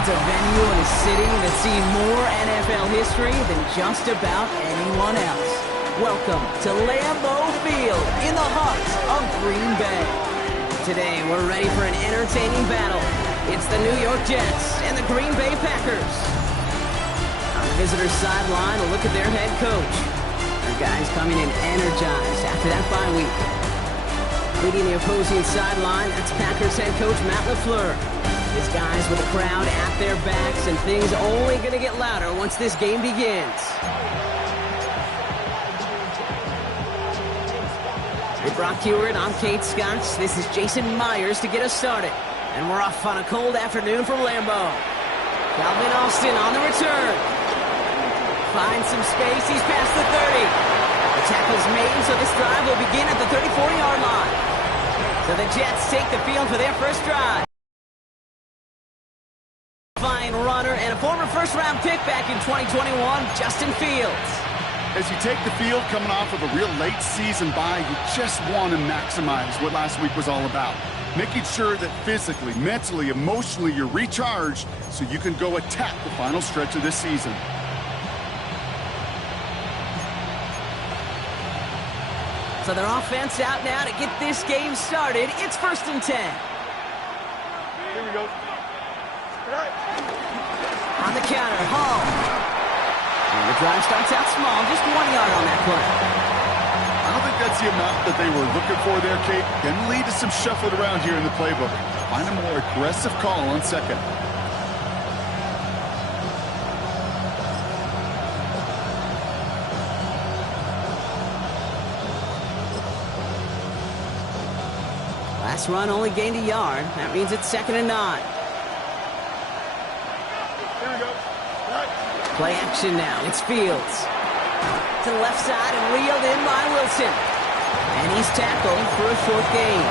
It's a venue in a city that's seen more NFL history than just about anyone else. Welcome to Lambeau Field in the heart of Green Bay. Today, we're ready for an entertaining battle. It's the New York Jets and the Green Bay Packers. On the visitor's sideline, a look at their head coach. Their guys coming in energized after that bye week. Leading the opposing sideline, that's Packers head coach Matt LaFleur. His guys with the crowd at their backs, and things only going to get louder once this game begins. With Brock Heward, I'm Kate Scotts. This is Jason Myers to get us started. And we're off on a cold afternoon from Lambeau. Calvin Austin on the return. Finds some space. He's past the 30. The tackle's made, so this drive will begin at the 34-yard line. So the Jets take the field for their first drive. Fine runner and a former first-round pick back in 2021, Justin Fields. As you take the field coming off of a real late season bye, you just want to maximize what last week was all about. Making sure that physically, mentally, emotionally, you're recharged so you can go attack the final stretch of this season. So their offense out now to get this game started. It's 1st and 10. Here we go. On the counter, Hall. And the drive starts out small, just 1 yard on that play. I don't think that's the amount that they were looking for there, Kate. Can lead to some shuffling around here in the playbook. Find a more aggressive call on second. Last run only gained a yard. That means it's 2nd and 9. Here we go. Play action now. It's Fields. To the left side and reeled in by Wilson. And he's tackled for a short gain.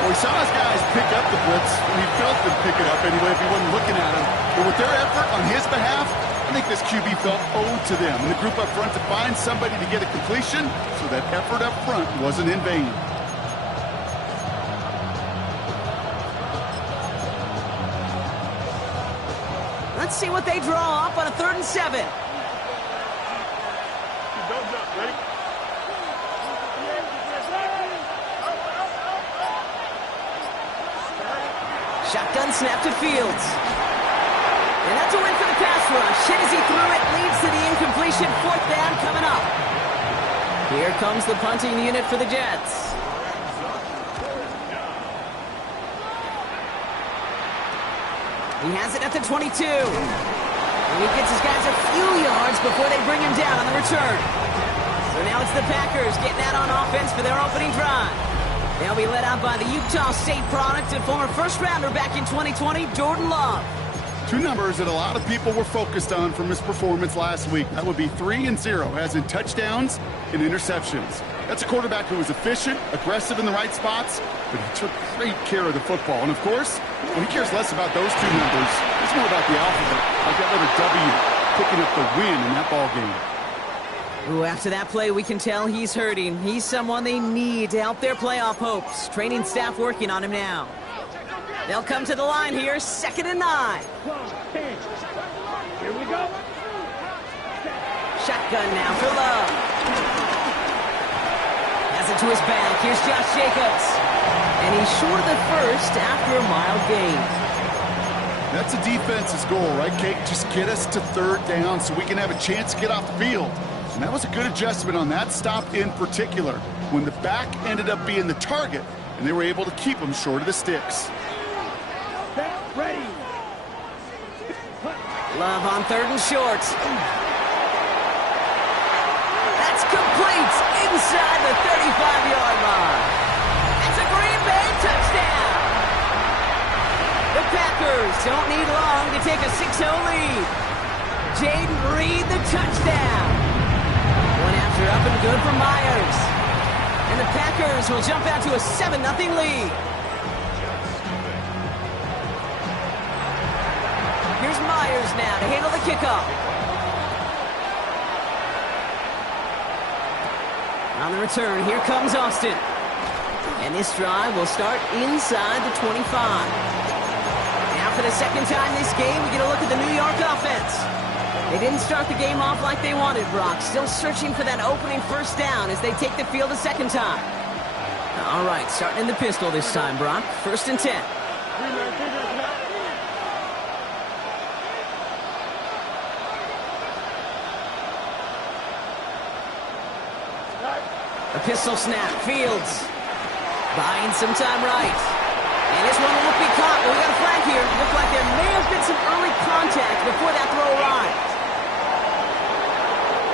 Well, we saw his guys pick up the blitz, and he felt them pick it up anyway if he wasn't looking at him. But with their effort on his behalf, I think this QB felt owed to them. And the group up front to find somebody to get a completion, so that effort up front wasn't in vain. Let's see what they draw up on a 3rd and 7. Shotgun snap to Fields. And that's a win for the pass rush. Hit as he threw it, leads to the incompletion. 4th down coming up. Here comes the punting unit for the Jets. He has it at the 22. And he gets his guys a few yards before they bring him down on the return. So now it's the Packers getting out on offense for their opening drive. They'll be led out by the Utah State product and former first-rounder back in 2020, Jordan Love. Two numbers that a lot of people were focused on from his performance last week. That would be 3 and 0, as in touchdowns and interceptions. That's a quarterback who was efficient, aggressive in the right spots, but he took great care of the football. And of course, he cares less about those two numbers. It's more about the alphabet, like that letter W, picking up the win in that ball game. Ooh, after that play, we can tell he's hurting. He's someone they need to help their playoff hopes. Training staff working on him now. They'll come to the line here, 2nd and 9. Here we go. Shotgun now for Love. Has it to his back. Here's Josh Jacobs. And he's short of the first after a mild gain. That's a defense's goal, right, Kate? Just get us to 3rd down so we can have a chance to get off the field. And that was a good adjustment on that stop in particular, when the back ended up being the target, and they were able to keep him short of the sticks. Ready. Love on 3rd and short. That's complete inside the 35-yard line. It's a Green Bay touchdown. The Packers don't need long to take a 6-0 lead. Jaden Reed, the touchdown. One after up and good for Myers. And the Packers will jump out to a 7-0 lead. Here's Myers now to handle the kickoff. On the return, here comes Austin. And this drive will start inside the 25. Now for the second time this game, we get a look at the New York offense. They didn't start the game off like they wanted, Brock. Still searching for that opening first down as they take the field a second time. All right, starting in the pistol this time, Brock. 1st and 10. A pistol snap. Fields buying some time right. And this one will be caught, but we got a flag here. Looked like there may have been some early contact before that throw arrived.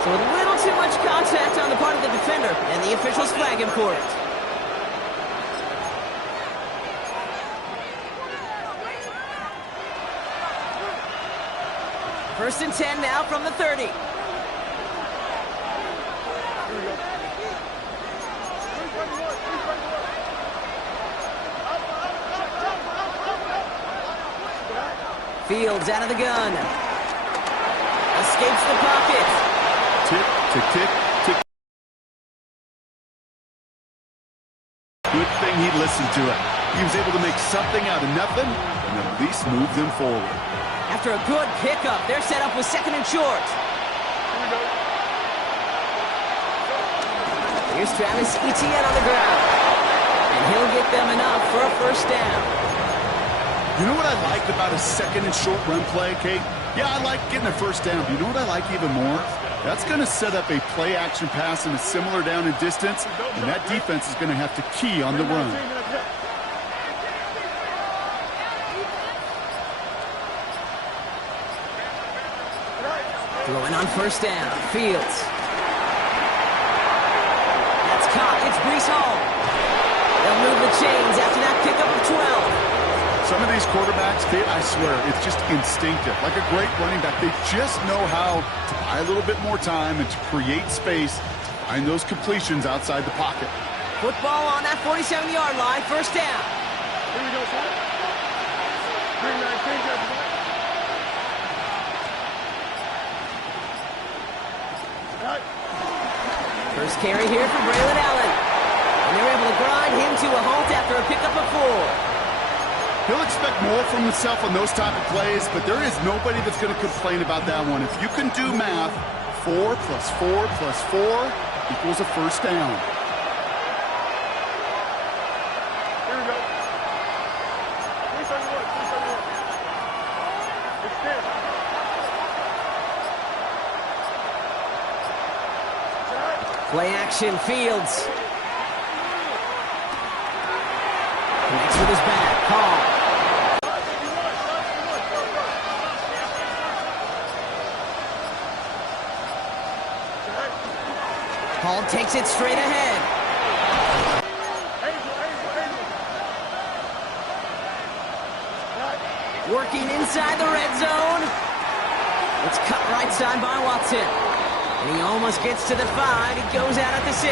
So a little too much contact on the part of the defender, and the officials flag him for it. First and 10 now from the 30. Fields out of the gun. Escapes the pocket. Tick, tick, tick, tick. Good thing he listened to it. He was able to make something out of nothing and at least move them forward. After a good pickup, they're set up with 2nd and short. Here's Travis Etienne on the ground. And he'll get them enough for a first down. You know what I like about a 2nd and short run play, Kate? Yeah, I like getting a first down. But you know what I like even more? That's going to set up a play-action pass in a similar down and distance, and that defense is going to have to key on the run. Throwing on first down. Fields. That's caught. It's Breece Hall. They'll move the chains after that pickup of 12. Some of these quarterbacks, Kate, I swear, it's just instinctive. Like a great running back, they just know how to buy a little bit more time and to create space to find those completions outside the pocket. Football on that 47-yard line. First down. Here we go, sir. First carry here for Braylon Allen. And they're able to grind him to a halt after a pickup of 4. He'll expect more from himself on those type of plays, but there is nobody that's going to complain about that one. If you can do math, 4 plus 4 plus 4 equals a first down. Here we go. 371, 371. It's 10. Play action, Fields. Connects with his back. Hall. Hall takes it straight ahead. Working inside the red zone. It's cut right side by Watson. And he almost gets to the 5. He goes out at the 6.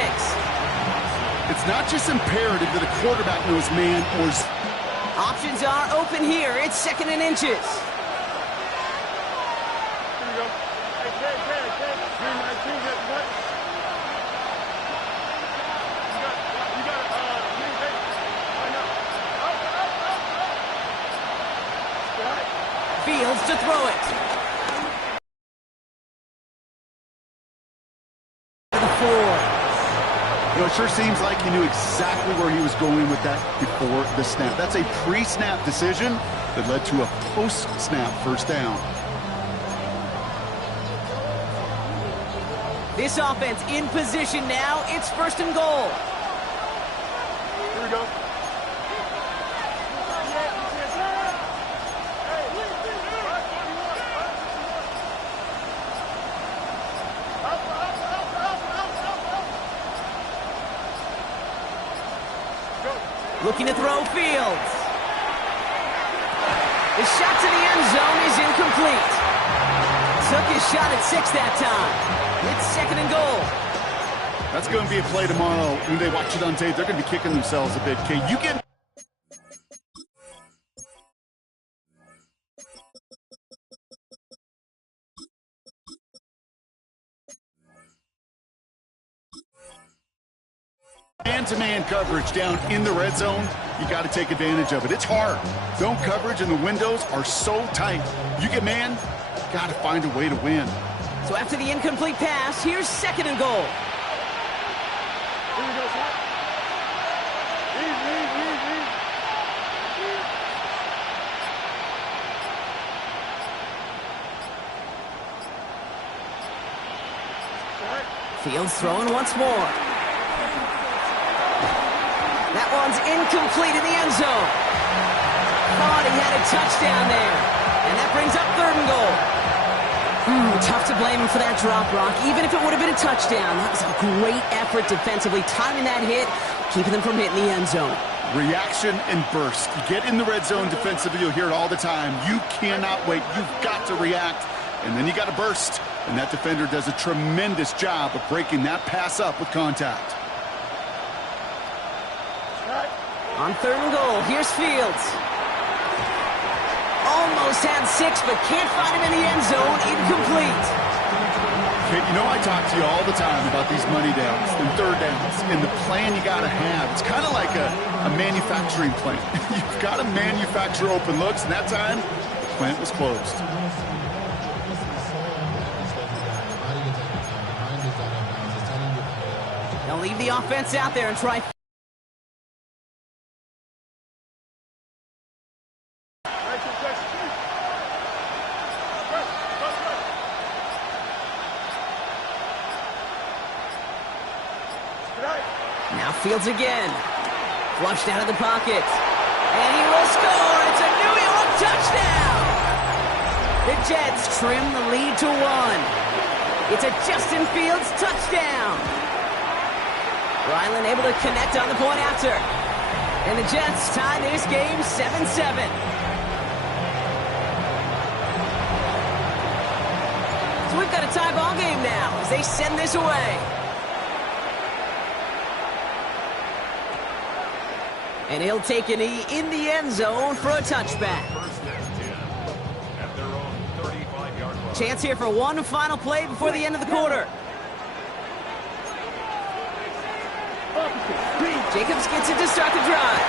It's not just imperative that a quarterback knows man or... Options are open here. It's 2nd and inches. Here we go. Hey, Ted. 319, get what? You got Fields to throw it. The 4. You know, it sure seems like he knew exactly where he was going with that before the snap. That's a pre-snap decision that led to a post-snap first down. This offense in position now. It's 1st and goal. Here we go. Looking to throw, Fields. The shot to the end zone is incomplete. Took his shot at 6 that time. It's 2nd and goal. That's going to be a play tomorrow. When they watch it on tape, they're going to be kicking themselves a bit. Kate, you get Man-to-man coverage down in the red zone, you got to take advantage of it. It's hard. Zone coverage and the windows are so tight. You get man, got to find a way to win. So after the incomplete pass, here's 2nd and goal. Here we go, son. Easy. Fields throwing once more. That one's incomplete in the end zone. Thought he had a touchdown there. And that brings up 3rd and goal. Tough to blame him for that drop, Brock. Even if it would have been a touchdown, that was a great effort defensively, timing that hit, keeping them from hitting the end zone. Reaction and burst. You get in the red zone defensively, you'll hear it all the time. You cannot wait. You've got to react, and then you got to burst. And that defender does a tremendous job of breaking that pass up with contact. On 3rd and goal, here's Fields. Almost had 6, but can't find him in the end zone. Incomplete. Kid, you know I talk to you all the time about these money downs and 3rd downs and the plan you got to have. It's kind of like a manufacturing plant. You've got to manufacture open looks, and that time, the plant was closed. They'll leave the offense out there and try. Now Fields again. Flushed out of the pocket. And he will score. It's a New York touchdown. The Jets trim the lead to 1. It's a Justin Fields touchdown. Ryland able to connect on the point after. And the Jets tie this game 7-7. So we've got a tie ball game now as they send this away. And he'll take a knee in the end zone for a touchback. Chance here for one final play before the end of the quarter. Jacobs gets it to start the drive.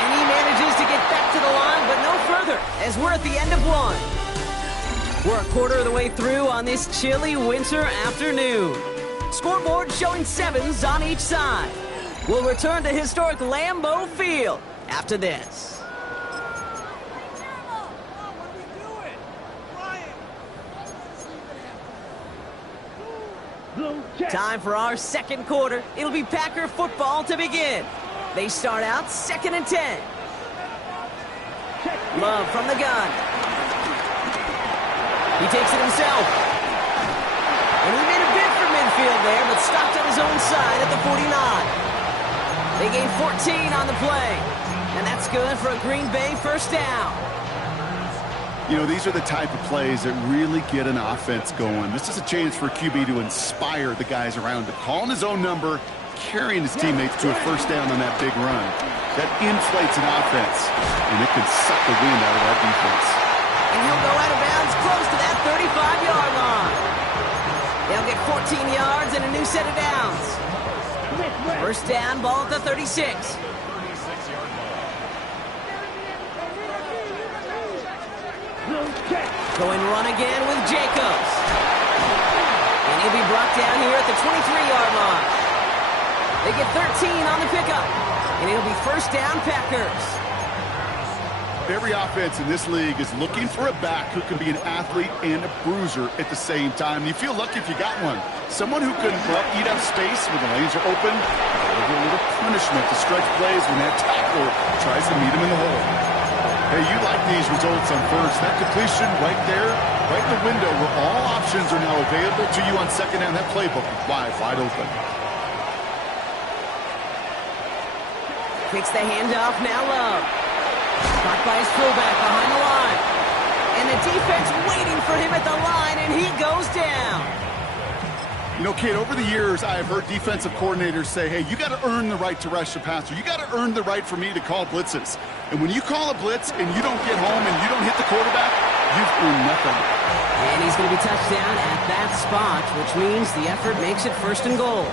And he manages to get back to the line, but no further, as we're at the end of 1. We're a quarter of the way through on this chilly winter afternoon. Scoreboard showing 7s on each side. We'll return to historic Lambeau Field after this. Time for our 2nd quarter. It'll be Packer football to begin. They start out 2nd and 10. Love from the gun. He takes it himself. And he made a bid for midfield there, but stopped on his own side at the 49. They gain 14 on the play. And that's good for a Green Bay 1st down. You know, these are the type of plays that really get an offense going. This is a chance for a QB to inspire the guys around him. Calling his own number, carrying his teammates to a 1st down on that big run. That inflates an offense, and it can suck the wind out of that defense. And he'll go out of bounds close to that 35-yard line. They'll get 14 yards and a new set of downs. 1st down, ball at the 36. Going run again with Jacobs. And he'll be brought down here at the 23-yard line. They get 13 on the pickup. And it'll be 1st down Packers. Every offense in this league is looking for a back who can be an athlete and a bruiser at the same time. You feel lucky if you got one. Someone who can, well, eat up space when the lanes are open. A little punishment to stretch plays when that tackler tries to meet him in the hole. Hey, you like these results on 1st. That completion right there, right in the window where all options are now available to you on 2nd down. That playbook is wide open. Takes the handoff, now Love. Caught by his fullback behind the line. And the defense waiting for him at the line, and he goes down. You know, kid, over the years, I have heard defensive coordinators say, hey, you got to earn the right to rush the passer. You got to earn the right for me to call blitzes. And when you call a blitz and you don't get home and you don't hit the quarterback, you've earned nothing. And he's going to be touched down at that spot, which means the effort makes it 1st and goal.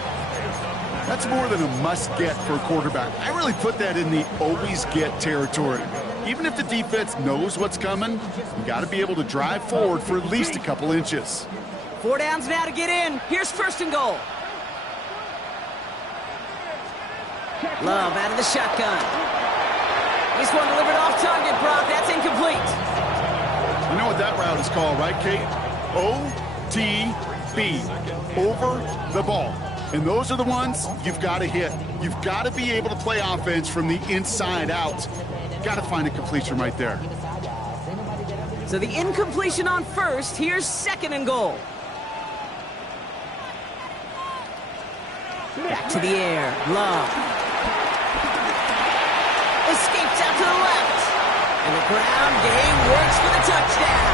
That's more than a must-get for a quarterback. I really put that in the always-get territory. Even if the defense knows what's coming, you got to be able to drive forward for at least a couple inches. 4 downs now to get in. Here's first and goal. Love out of the shotgun. This one delivered off target, Brock. That's incomplete. You know what that route is called, right, Kate? OTB. Over the ball. And those are the ones you've got to hit. You've got to be able to play offense from the inside out. Got to find a completion right there. So the incompletion on first. Here's second and goal. Back to the air. Love. Escapes out to the left. And the ground game works for the touchdown.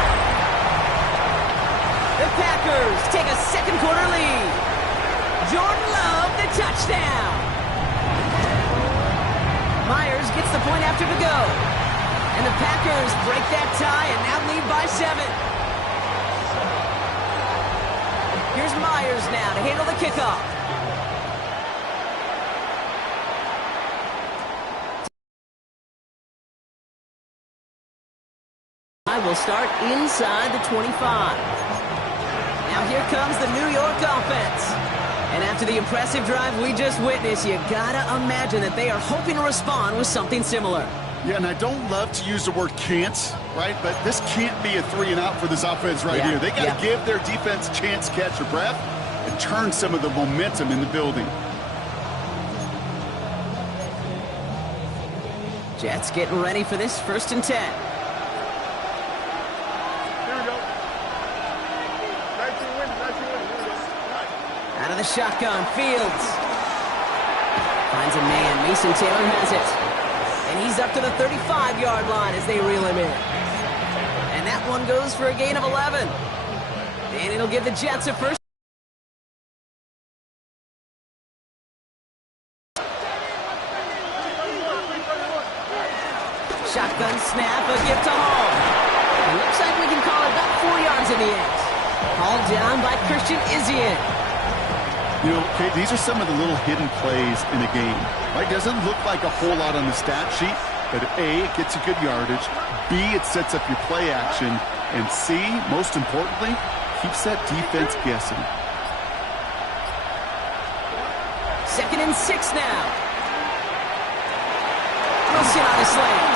The Packers take a second quarter lead. Jordan Love, the touchdown. Myers gets the point after to go. And the Packers break that tie and now lead by 7. Here's Myers now to handle the kickoff. I will start inside the 25. Now here comes the New York offense. And after the impressive drive we just witnessed, you gotta imagine that they are hoping to respond with something similar. Yeah, and I don't love to use the word can't, right? But this can't be a 3 and out for this offense right here. They got to give their defense a chance to catch their breath and turn some of the momentum in the building. Jets getting ready for this first and 10. Here we go. 19 wins, 19 wins. Here we go. Out of the shotgun, Fields. Finds a man, Mason Taylor has it. And he's up to the 35-yard line as they reel him in. And that one goes for a gain of 11. And it'll give the Jets a first. Shotgun snap, a gift to Hall. It looks like we can call it about 4 yards in the end. Hauled down by Christian Izien. You know, Kate, these are some of the little hidden plays in a game. Right? Doesn't look like a whole lot on the stat sheet, but A, it gets you good yardage. B, it sets up your play action. And C, most importantly, keeps that defense guessing. 2nd and 6 now. Wilson on his slant.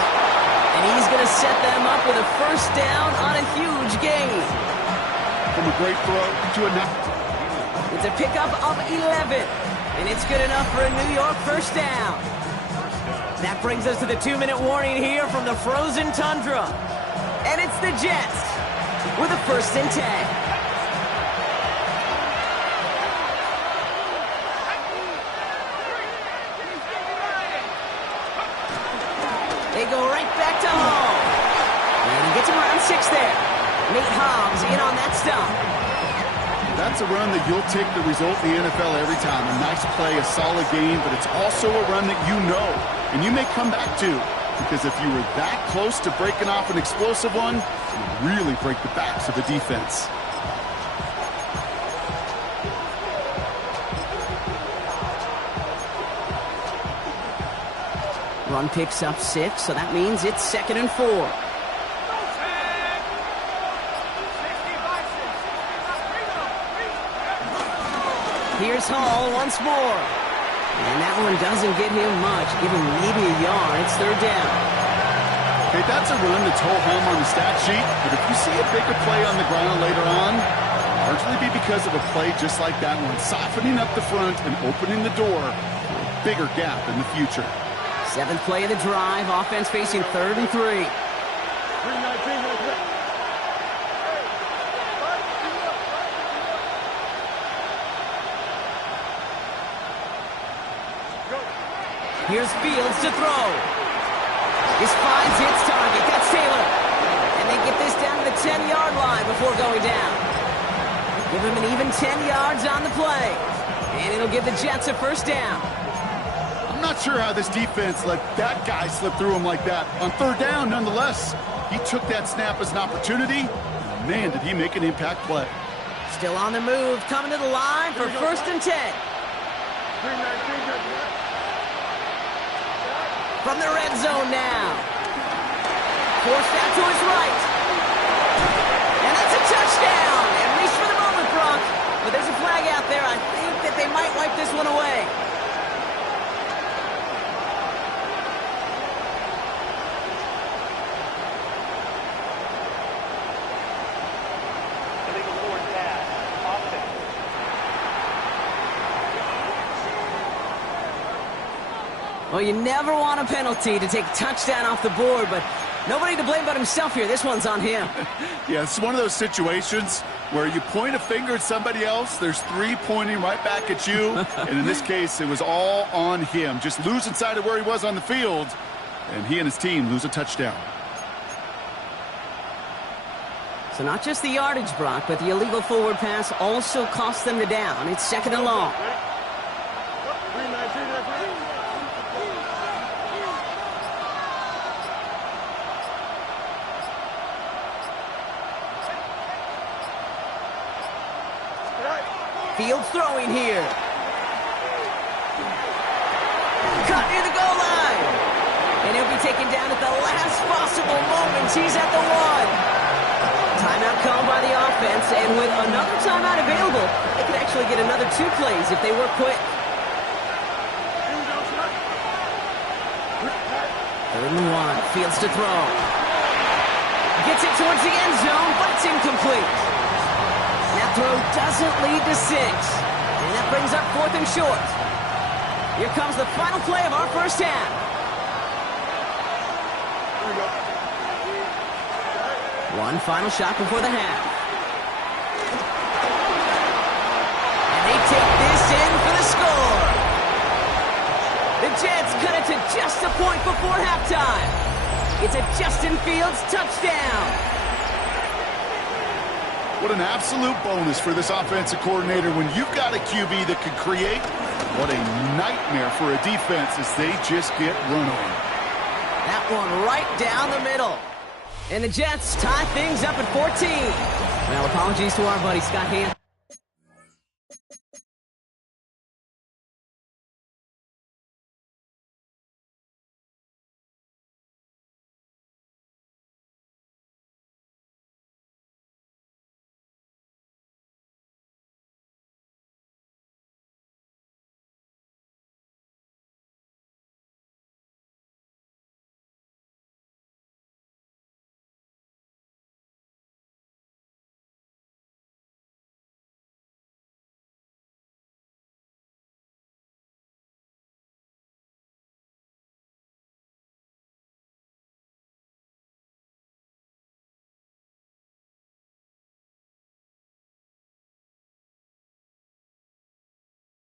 And he's going to set them up with a first down on a huge gain. From a great throw to a knock. It's a pickup of 11. And it's good enough for a New York first down. That brings us to the 2-minute warning here from the frozen tundra. And it's the Jets with a first and 10. They go right back to Hall. And he gets him around 6 there. Nate Hobbs in on that stop. That's a run that you'll take the result in the NFL every time. A nice play, a solid game, but it's also a run that you know and you may come back to. Because if you were that close to breaking off an explosive one, you really break the backs of the defense. Run picks up 6, so that means it's 2nd and 4. Here's Hall once more. And that one doesn't get him much. Give him maybe a yard. It's 3rd down. Okay, that's a run that's ho-hum on the stat sheet. But if you see a bigger play on the ground later on, it'll largely be because of a play just like that one. Softening up the front and opening the door for a bigger gap in the future. 7th play of the drive. Offense facing 3rd and 3. 3-19. Here's Fields to throw. This finds its target. That's Taylor. And they get this down to the 10-yard line before going down. Give him an even 10 yards on the play. And it'll give the Jets a first down. I'm not sure how this defense let that guy slip through him like that. On 3rd down, nonetheless, he took that snap as an opportunity. Man, did he make an impact play. Still on the move, coming to the line for 1st and 10. From the red zone now. Forced out to his right. And that's a touchdown. At least for the moment, Brock. But there's a flag out there. I think that they might wipe this one away. Well, you never want a penalty to take a touchdown off the board, but nobody to blame but himself here. This one's on him. Yeah, it's one of those situations where you point a finger at somebody else, there's three pointing right back at you, and in this case, it was all on him. Just losing sight of where he was on the field, and he and his team lose a touchdown. So not just the yardage, Brock, but the illegal forward pass also cost them the down. It's 2nd and long. Fields throwing here. Cut near the goal line. And he'll be taken down at the last possible moment. He's at the 1. Timeout called by the offense, and with another timeout available, they could actually get another 2 plays if they work quick. 3rd and 1. Fields to throw. Gets it towards the end zone, but it's incomplete. That throw doesn't lead to 6. And that brings up 4th and short. Here comes the final play of our first half. One final shot before the half. And they take this in for the score. The Jets cut it to just a point before halftime. It's a Justin Fields touchdown. What an absolute bonus for this offensive coordinator when you've got a QB that can create. What a nightmare for a defense as they just get run on. That one right down the middle. And the Jets tie things up at 14. Well, apologies to our buddy Scott Hand.